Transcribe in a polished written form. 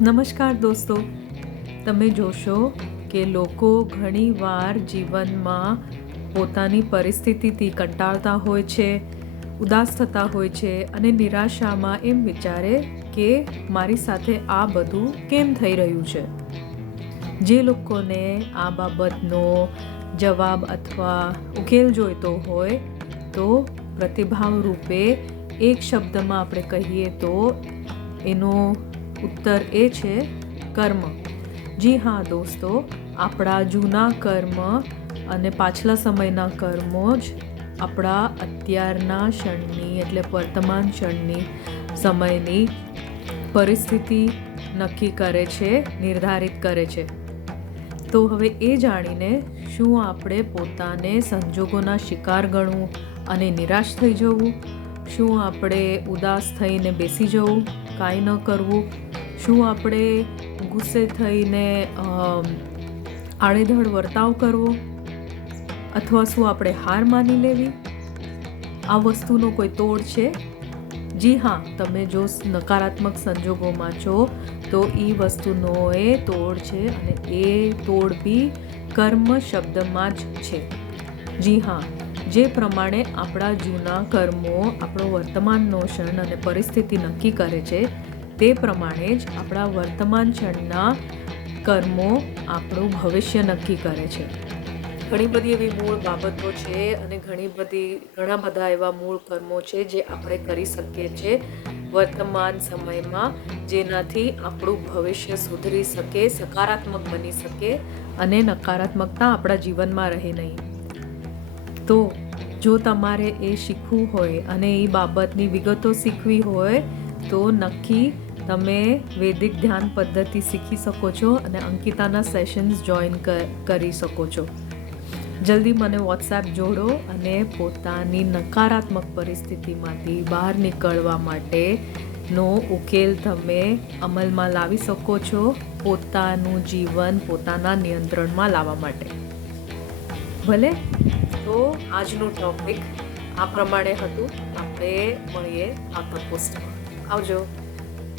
નમસ્કાર દોસ્તો, તમે જોશો કે લોકો ઘણીવાર જીવનમાં પોતાની પરિસ્થિતિથી કંટાળતા હોય છે, ઉદાસ થતા હોય છે અને નિરાશામાં એમ વિચારે કે મારી સાથે આ બધું કેમ થઈ રહ્યું છે. જે લોકોને આ બાબતનો જવાબ અથવા ઉકેલ જોઈતો હોય તો પ્રતિભાવ રૂપે એક શબ્દમાં આપણે કહીએ તો એનો ઉત્તર એ છે કર્મ. જી હા દોસ્તો, આપણા જૂના કર્મ અને પાછલા સમયના કર્મો જ આપણા અત્યારના ક્ષણની એટલે વર્તમાન ક્ષણની સમયની પરિસ્થિતિ નક્કી કરે છે, નિર્ધારિત કરે છે. તો હવે એ જાણીને શું આપણે પોતાને સંજોગોના શિકાર ગણવું અને નિરાશ થઈ જવું? શું આપણે ઉદાસ થઈને બેસી જવું, કાંઈ ન કરવું? શું આપણે ગુસ્સે થઈને આડેધડ વર્તાવ કરવો? અથવા શું આપણે હાર માની લેવી? આ વસ્તુનો કોઈ તોડ છે? જી હા, તમે જો નકારાત્મક સંજોગોમાં છો તો એ વસ્તુનો એ તોડ છે અને એ તોડ બી કર્મ શબ્દમાં જ છે. જી હા, જે પ્રમાણે આપણા જૂના કર્મો આપણો વર્તમાનનો ક્ષણ અને પરિસ્થિતિ નક્કી કરે છે તે પ્રમાણે જ આપણા વર્તમાન ક્ષણના કર્મો આપણું ભવિષ્ય નક્કી કરે છે. ઘણી બધી એવી મૂળ બાબતો છે અને ઘણા બધા એવા મૂળ કર્મો છે જે આપણે કરી શકીએ છીએ વર્તમાન સમયમાં, જેનાથી આપણું ભવિષ્ય સુધરી શકે, સકારાત્મક બની શકે અને નકારાત્મકતા આપણા જીવનમાં રહે નહીં. તો જો તમારે એ શીખવું હોય અને એ બાબતની વિગતો શીખવી હોય તો નક્કી તમે વૈદિક ધ્યાન પદ્ધતિ શીખી શકો છો અને અંકિતાના સેશન્સ જોઈન કરી શકો છો. જલ્દી મને વોટ્સએપ જોડો અને પોતાની નકારાત્મક પરિસ્થિતિમાંથી બહાર નીકળવા માટેનો ઉકેલ તમે અમલમાં લાવી શકો છો, પોતાનું જીવન પોતાના નિયંત્રણમાં લાવવા માટે. ભલે, તો આજનું ટોપિક આ પ્રમાણે હતું. આપણે મળીએ આવતા પોસ્ટમાં. આવજો.